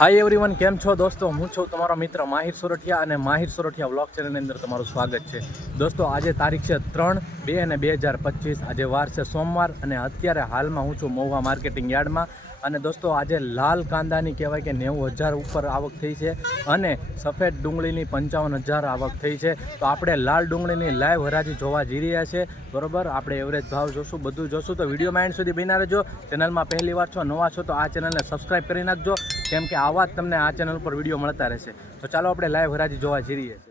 Hi everyone કેમ છો દોસ્તો? હું છું તમારો મિત્ર માહિર સોરઠિયા અને માહિર સોરઠિયા વ્લોગ ચેનલની અંદર તમારું સ્વાગત છે. દોસ્તો, આજે તારીખ છે ત્રણ બે અને બે હજાર પચીસ. આજે વાર છે સોમવાર અને અત્યારે હાલમાં હું છું મહુવા માર્કેટિંગ યાર્ડમાં. અને દોસ્તો, આજે લાલ કાંદાની કહેવાય કે નેવું હજાર ઉપર આવક થઈ છે અને સફેદ ડુંગળીની પંચાવન હજાર આવક થઈ છે. તો આપણે લાલ ડુંગળીની લાઈવ હરાજી જોવા જઈ રહ્યા છે. બરોબર? આપણે એવરેજ ભાવ જોશું, બધું જોશું. તો વીડિયો માઇન્ડ સુધી બિના રહેજો. ચેનલમાં પહેલી વાર છો, નવા છો, તો આ ચેનલને સબસ્ક્રાઈબ કરી નાખજો. કેમ કે આવા જ તમને આ ચેનલ પર વીડિયો મળતા રહેશે. તો ચાલો આપણે લાઈવ હરાજી જોવા જઈ રહ્યા છીએ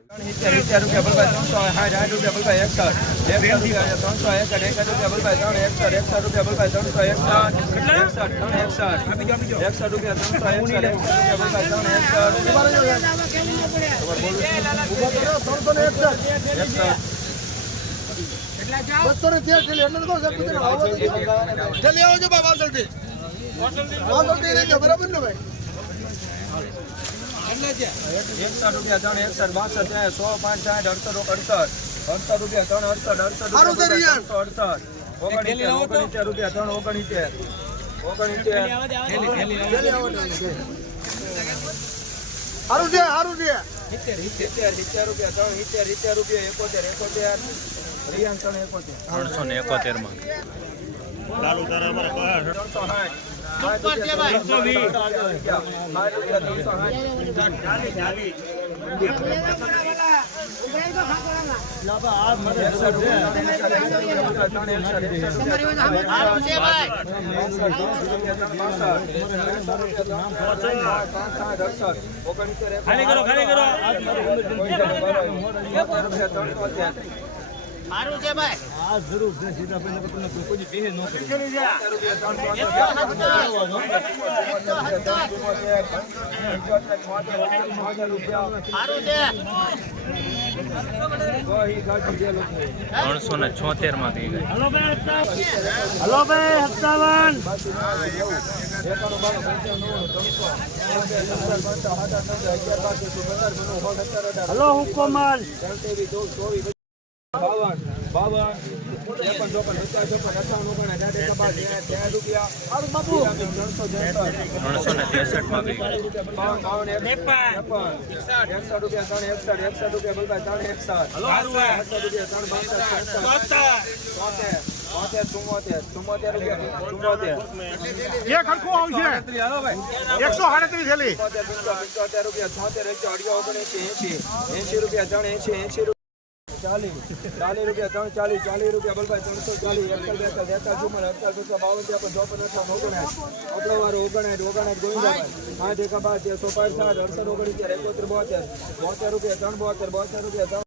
રૂપિયા ત્રણસો સાઠ રૂપિયા બલભાઈ એકસઠ રૂપિયા ત્રણસો એકસઠ એકસઠ રૂપિયા બલભાઈ ત્રણ એકસઠ એકસઠ રૂપિયા બલભાઈ ત્રણસો એકસઠ રૂપિયા ત્રણસો એકસઠ રૂપિયા એકસઠ બરાબર ને ભાઈ? એકસઠ રૂપિયા ત્રણ એકસઠ બાસઠ સો પાંચ સાઠ અડસઠ અડસઠ અડસઠ રૂપિયા ત્રણ અડસઠ અડસઠ. અડસઠ. ઓગણીસેર ઓગણીસેર રૂપિયા ત્રણ ને. સારું છે સારું છે. સિત્તેર સિત્તેર સિત્તેર રૂપિયા ત્રણ સિત્તેર સિત્તેર રૂપિયા એકોતેર એકોતેર. રિયાન ત્રણ એકોતેર. ત્રણસો ને એકોતેરમાં. ત્રણસો સાઠ. સુપર છે ભાઈ 120 ખાલી કરો ખાલી કરો. સાઠ રૂપિયા ત્રણસો વીસ. સાઠ રૂપિયા ત્રણસો સાઠ. ત્રણસો ને છોતેરમાં થઈ ગઈ. હલો ભાઈ સત્તાવન હલો હુકુમાન બાવન બાવન ત્રેપન ચોપન પચાસ ચોપન અઠાવન ઓગણ રૂપિયા ત્રણસો ત્રેસઠ ત્રણસો ને ત્રેસઠમાં ગઈ બાવન બાવન રૂપિયા ત્રણ એકસઠ એકસઠ રૂપિયા બલભાઈ ત્રણ એકસઠ એકસઠ રૂપિયા ત્રણ બાસઠ ચોતેર ચુમ્મોતેર ચુમ્મોતેર રૂપિયા ચુમ્મોતેર એકસો સાડત્રીસ રૂપિયા છોતેર એકસો અઢીસો ઓગણએંસી એંસી એંસી રૂપિયા ત્રણ એંસી એંસી ચાલીસ ચાલીસ રૂપિયા ત્રણ ચાલીસ ચાલીસ રૂપિયા બલભાઈ ત્રણસો ચાલીસ એકલ બેકલ એકાલ ચુમ્મન અડતાલ પચાસ બાવન ત્રેપન ચોપન અઠાવન ઓગણાઠ આપણો વારો ઓગણાઠ ઓગણાઠ ગોવિંદાભાઈ આઠ એકા બાર તેરસો પાંચ સાઠ અડસઠ ઓગણીસ બોતેર બોતેર રૂપિયા ત્રણ બોતેર બોતેર રૂપિયા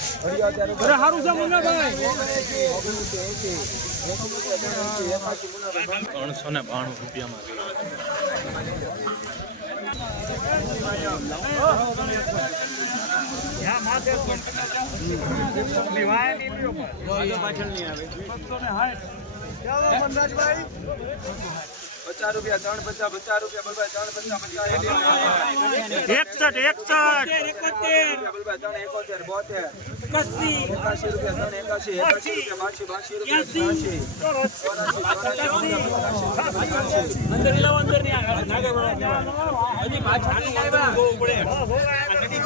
બાવન સારું છે મુન્નાભાઈ. ત્રણસો ને બાણું રૂપિયામાં મનરાજભાઈ? પચાસ રૂપિયા ત્રણ પચાસ પચાસ રૂપિયા બલભાઈ ત્રણ પચાસ પચાસ એકસઠ એકસઠ. બલભાઈ ત્રણ એકોતેર બોતેર. એકાશી રૂપિયા ત્રણ એકાશી એકાશી રૂપિયા બાશી બાશી રૂપિયા રૂપિયા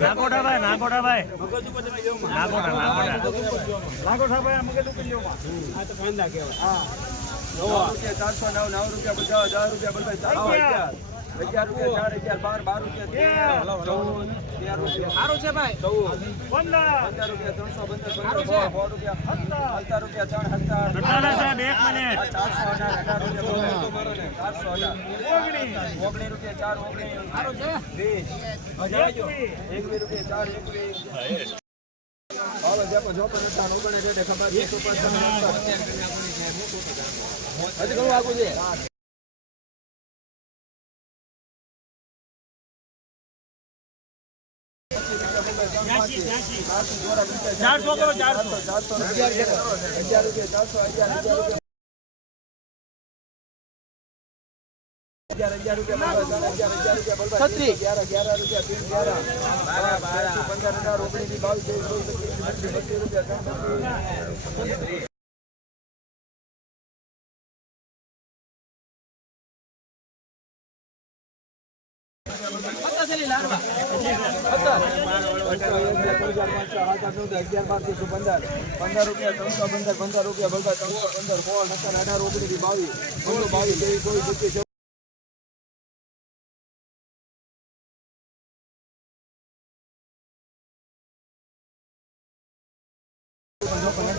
નાગોઠા ભાઈ નાગોઠા ભાઈ નાગોઠા નાગોઠા ભાઈ ચારસો નવ નવ રૂપિયા બધા હજાર રૂપિયા બધા અગિયાર રૂપિયા ચાર અગિયાર બાર બાર રૂપિયા ચૌદ તેર રૂપિયા. સારું છે ભાઈ. ચૌદ. પંદર. રૂપિયા ત્રણસો પંદર સો રૂપિયા. સત્તર રૂપિયા ત્રણ હજાર ચારસો અઢાર રૂપિયા ચારસો અઢાર. ઓગણીસ. રૂપિયા ચાર ઓગણીસ. વીસ. એકવીસ રૂપિયા ચાર એકવીસ. હજી ઘણું આગું છે. ચારસો ચારસો ચારસો. હજાર રૂપિયા ચારસો અગિયાર રૂપિયા રૂપિયા પંદર. રૂપિયા ત્રણસો પંદર પંદર રૂપિયા બધા ત્રણસો પંદર સોળ સત્તર અઢાર ઓગણીસ બાવીસ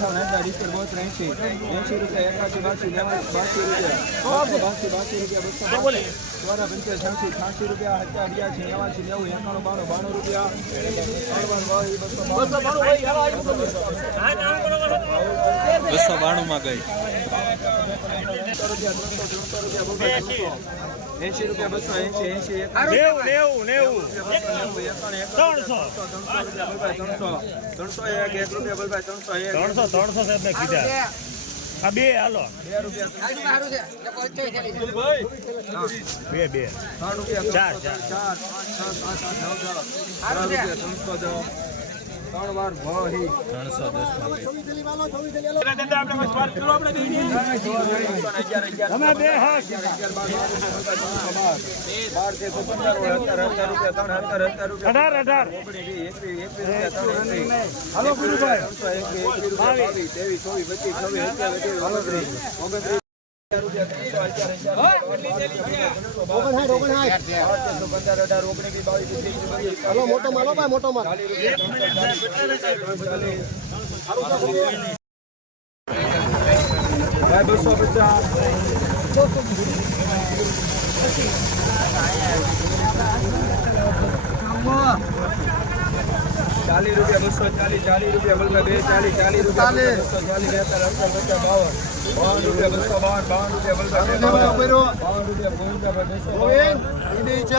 પંદર બહુ ત્રેવીસ ચોવીસ પચીસ એસી રૂપિયા એકાસી બાસી નેવું બાસી રૂપિયા. બાસી બાસી રૂપિયા બસો બોલે. ચોરા પંચાસ છ્યાસી છ્યાસી રૂપિયા હજાર અગિયાસી નેવાસી નેવું એકાણું બાણું બાણું રૂપિયા. બસો બાણું. રૂપિયા ત્રણસો ત્રણસો ગઈ એસી રૂપિયા બસો એસી એસી નેવું નેવું નેવું. ત્રણસો. ત્રણસો એક એક રૂપિયા બોલભાઈ ત્રણસો એક ત્રણસો ત્રણસો સાહેબ ને કીધા. આ બે હાલો. બે રૂપિયા બે. બે ત્રણ રૂપિયા ચાર, ચાર. ચાર પાંચ છ. સાત આઠ નવ દસ ત્રણ રૂપિયા ત્રણસો દસ ત્રણ વાર ભહી ત્રણસો દસ તમે બે હાથ બાર તેરસો પંદર હજાર હજાર રૂપિયા ત્રણ હજાર હજાર અઢાર અઢાર હાલો ગુરુભાઈ ચોવીસ પચીસ છવ્વીસ ઓગણત્રીસ મોટો માલો ભાઈ મોટો માલ ભાઈ બસો પચાસ ચાલીસ રૂપિયા બસો ચાલીસ ચાલીસ રૂપિયા બોલતા બે ચાલીસ ચાલીસ રૂપિયા બસો ચાલીસ. બેતાલીસ પચાસ બાવન બાવન રૂપિયા બસો બાવન બાવન રૂપિયા બોલતા બાવન રૂપિયા બોલતા બસો